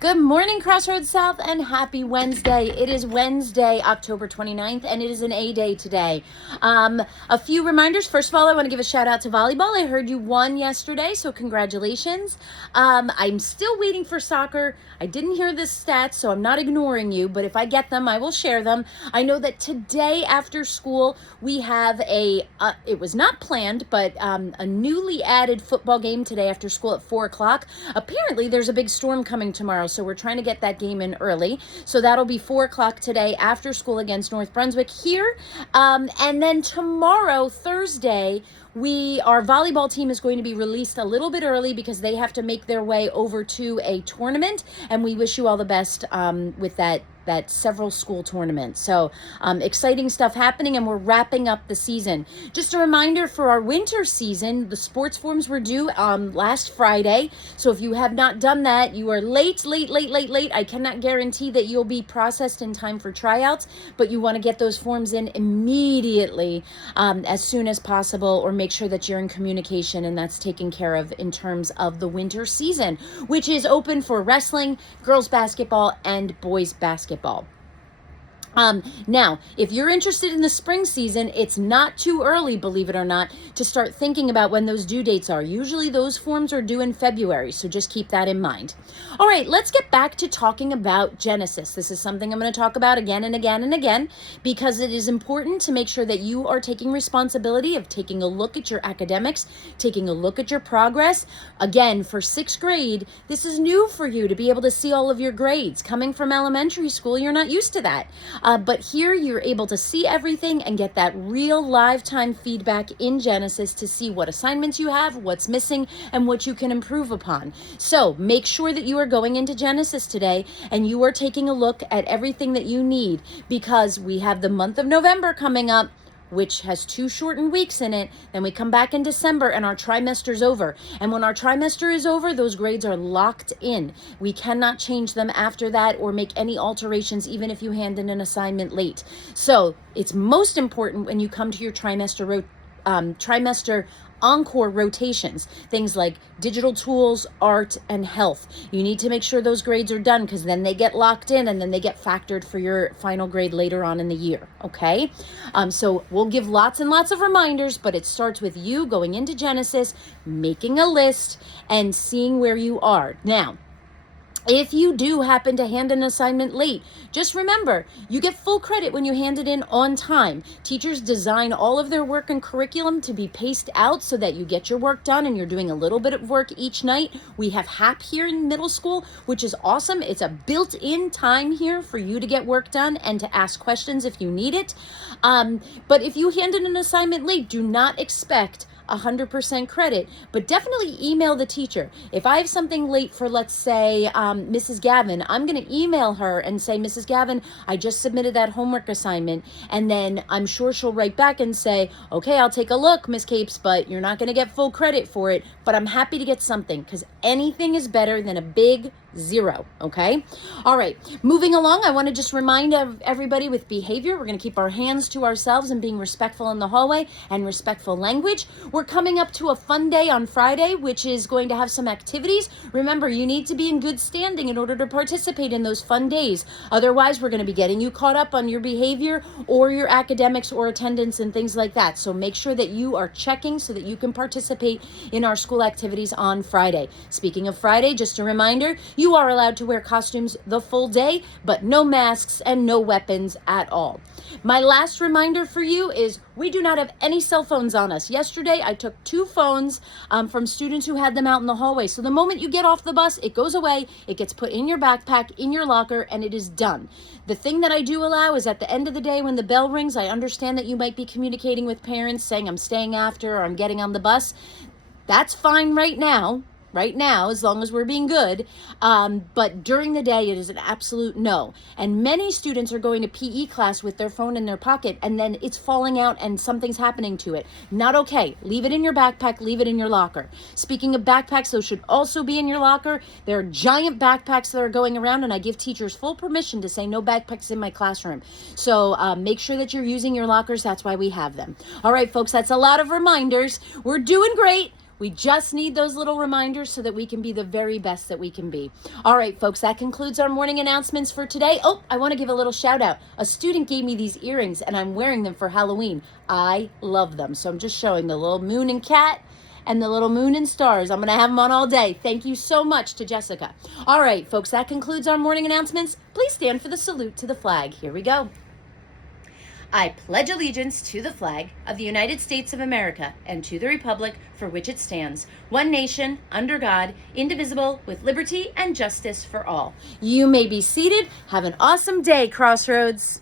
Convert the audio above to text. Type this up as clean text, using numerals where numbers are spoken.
Good morning, Crossroads South, and happy Wednesday. It is Wednesday, October 29th, and it is an A day today. A few reminders. First of all, I want to give a shout out to volleyball. I heard you won yesterday, so congratulations. I'm still waiting for soccer. I didn't hear the stats, so I'm not ignoring you, but if I get them, I will share them. I know that today after school, we have it was not planned, but a newly added football game today after school at 4 o'clock. Apparently, there's a big storm coming tomorrow, so we're trying to get that game in early. So that'll be 4 o'clock today after school against North Brunswick here. And then tomorrow, Thursday, our volleyball team is going to be released a little bit early because they have to make their way over to a tournament, and we wish you all the best with that several school tournament. So exciting stuff happening, and we're wrapping up the season. Just a reminder for our winter season, the sports forms were due last Friday. So if you have not done that, you are late. I cannot guarantee that you'll be processed in time for tryouts, but you want to get those forms in immediately as soon as possible, or make sure that you're in communication and that's taken care of in terms of the winter season, which is open for wrestling, girls basketball, and boys basketball. Now, if you're interested in the spring season, it's not too early, believe it or not, to start thinking about when those due dates are. Usually those forms are due in February, so just keep that in mind. All right, let's get back to talking about Genesis. This is something I'm going to talk about again and again and again, because it is important to make sure that you are taking responsibility of taking a look at your academics, taking a look at your progress. Again, for 6th grade, this is new for you to be able to see all of your grades. Coming from elementary school, you're not used to that. But here you're able to see everything and get that real live time feedback in Genesis to see what assignments you have, what's missing, and what you can improve upon. So make sure that you are going into Genesis today and you are taking a look at everything that you need, because we have the month of November coming up, which has 2 shortened weeks in it. Then we come back in December and our trimester's over. And when our trimester is over, those grades are locked in. We cannot change them after that or make any alterations, even if you hand in an assignment late. So it's most important when you come to your trimester encore rotations, things like digital tools, art, and health. You need to make sure those grades are done, because then they get locked in and then they get factored for your final grade later on in the year, okay? So we'll give lots and lots of reminders, but it starts with you going into Genesis, making a list, and seeing where you are. Now, if you do happen to hand an assignment late, just remember, you get full credit when you hand it in on time. Teachers design all of their work and curriculum to be paced out so that you get your work done and you're doing a little bit of work each night. We have HAP here in middle school, which is awesome. It's a built-in time here for you to get work done and to ask questions if you need it. But if you hand in an assignment late, do not expect 100% credit, but definitely email the teacher. If I have something late for, let's say, Mrs. Gavin, I'm going to email her and say, Mrs. Gavin, I just submitted that homework assignment. And then I'm sure she'll write back and say, okay, I'll take a look, Miss Capes, but you're not going to get full credit for it, but I'm happy to get something, because anything is better than a big 0, okay? All right, moving along, I want to just remind everybody with behavior, we're going to keep our hands to ourselves and being respectful in the hallway and respectful language. We're coming up to a fun day on Friday, which is going to have some activities. Remember, you need to be in good standing in order to participate in those fun days. Otherwise, we're going to be getting you caught up on your behavior or your academics or attendance and things like that. So make sure that you are checking so that you can participate in our school activities on Friday. Speaking of Friday, just a reminder, you are allowed to wear costumes the full day, but no masks and no weapons at all. My last reminder for you is we do not have any cell phones on us. Yesterday, I took 2 phones from students who had them out in the hallway. So the moment you get off the bus, it goes away, it gets put in your backpack, in your locker, and it is done. The thing that I do allow is at the end of the day when the bell rings, I understand that you might be communicating with parents saying I'm staying after or I'm getting on the bus. That's fine right now, as long as we're being good. But during the day, it is an absolute no. And many students are going to PE class with their phone in their pocket, and then it's falling out and something's happening to it. Not okay. Leave it in your backpack, leave it in your locker. Speaking of backpacks, those should also be in your locker. There are giant backpacks that are going around, and I give teachers full permission to say no backpacks in my classroom. So make sure that you're using your lockers. That's why we have them. All right, folks, that's a lot of reminders. We're doing great. We just need those little reminders so that we can be the very best that we can be. All right, folks, that concludes our morning announcements for today. Oh, I want to give a little shout out. A student gave me these earrings and I'm wearing them for Halloween. I love them. So I'm just showing the little moon and cat and the little moon and stars. I'm going to have them on all day. Thank you so much to Jessica. All right, folks, that concludes our morning announcements. Please stand for the salute to the flag. Here we go. I pledge allegiance to the flag of the United States of America and to the republic for which it stands, one nation, under God, indivisible, with liberty and justice for all. You may be seated. Have an awesome day, Crossroads.